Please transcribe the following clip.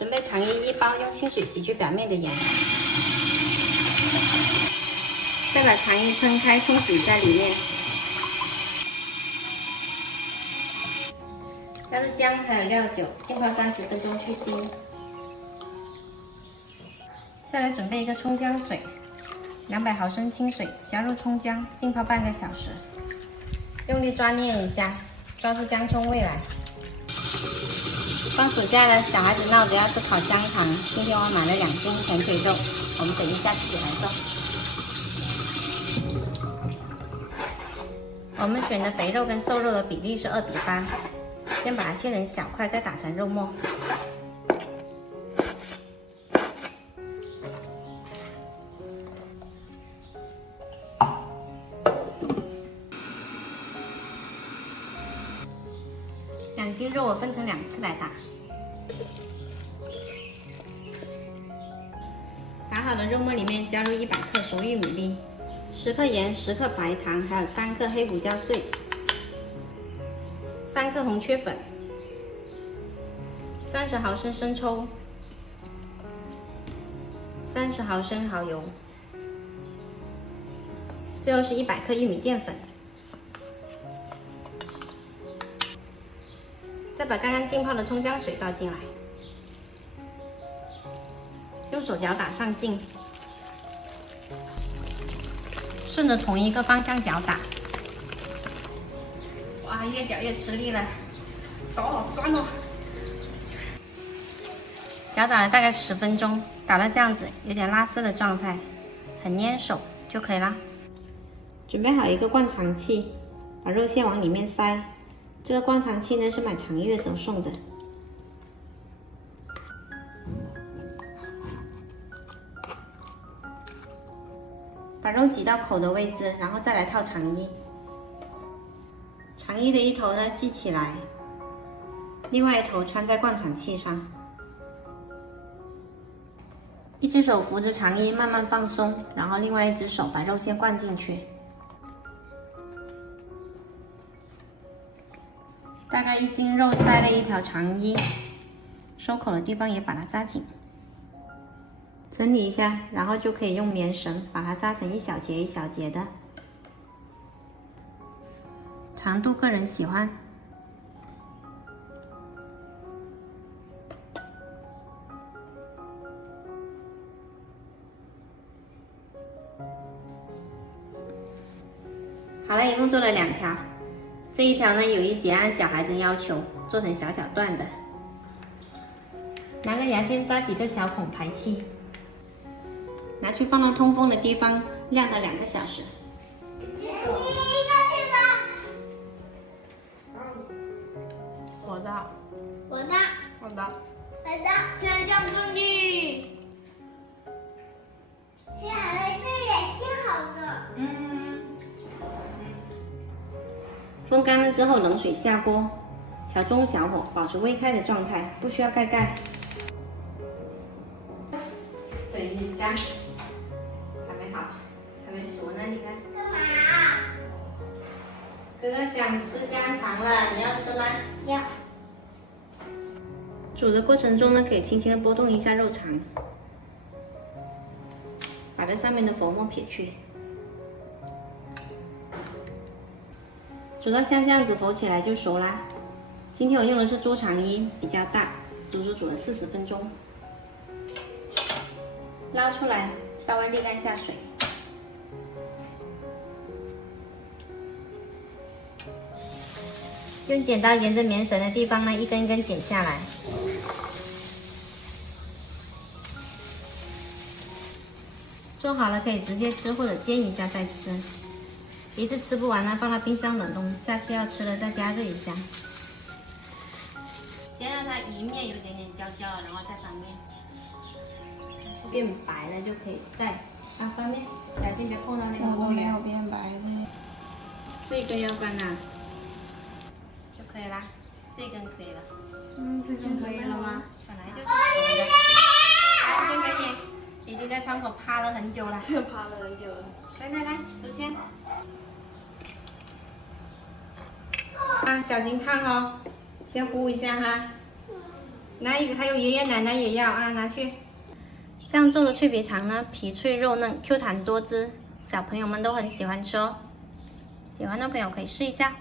准备肠衣1包，用清水洗去表面的盐。再把肠衣撑开，冲洗一下里面。加入姜还有料酒，浸泡30分钟去腥。再来准备一个葱姜水，200毫升清水，加入葱姜，浸泡半个小时。用力抓捏一下，抓出姜葱味来。放暑假了，小孩子闹着要吃烤香肠。今天我买了2斤全腿肉，我们等一下自己来做。我们选的肥肉跟瘦肉的比例是2比8，先把它切成小块，再打成肉末。2斤肉我分成2次来打。打好的肉末里面加入100克熟玉米粒，10克盐，10克白糖，还有3克黑胡椒碎，3克红雀粉，30毫升生抽，30毫升蚝油，最后是100克玉米淀粉。再把刚刚浸泡的葱姜水倒进来，用手搅打上劲，顺着同一个方向搅打。哇，越搅越吃力了，手好酸哦！搅打了大概10分钟，打到这样子有点拉丝的状态，很粘手就可以啦。准备好一个灌肠器，把肉馅往里面塞。这个灌肠器呢是买肠衣的时候送的。把肉挤到口的位置，然后再来套肠衣。肠衣的一头呢系起来，另外一头穿在灌肠器上。一只手扶着肠衣慢慢放松，然后另外一只手把肉馅灌进去。大概1斤肉塞了1条肠衣，收口的地方也把它扎紧，整理一下，然后就可以用棉绳把它扎成1小节1小节的，长度个人喜欢。好了，一共做了2条。这一条呢，有一节按小孩子要求做成小小段的，拿个牙线扎几个小孔排气，拿去放到通风的地方晾它2个小时。你应该去吧。我的，我的，我的，我的，全交给你。小孩子眼睛好的。风干了之后，冷水下锅，调中小火，保持微开的状态，不需要盖盖。等一下，还没好，还没熟呢，你看。干嘛？哥哥想吃香肠了，你要吃吗？要。煮的过程中呢，可以轻轻的拨动一下肉肠，把这上面的浮沫撇去。煮到像这样子浮起来就熟啦。今天我用的是猪肠衣，比较大，煮了40分钟。捞出来，稍微沥干下水。用剪刀沿着棉绳的地方呢，一根一根剪下来。做好了可以直接吃，或者煎一下再吃。一次吃不完呢，放到冰箱冷冻，下次要吃了再加热一下。先让它一面有点点焦焦了，然后再翻面，变白了就可以再翻面，小心别碰到那个锅没缘。有变白的。这个要翻呐，就可以啦，这根可以了。这根可以了吗？本来就是熟的。来，先给你，已经在窗口趴了很久了。趴了很久了。来，竹签。啊，小心烫哦，先糊一下哈。拿一个，还有爷爷奶奶也要啊，拿去。这样做的脆皮肠呢，皮脆肉嫩，Q 弹多汁，小朋友们都很喜欢吃哦。喜欢的朋友可以试一下。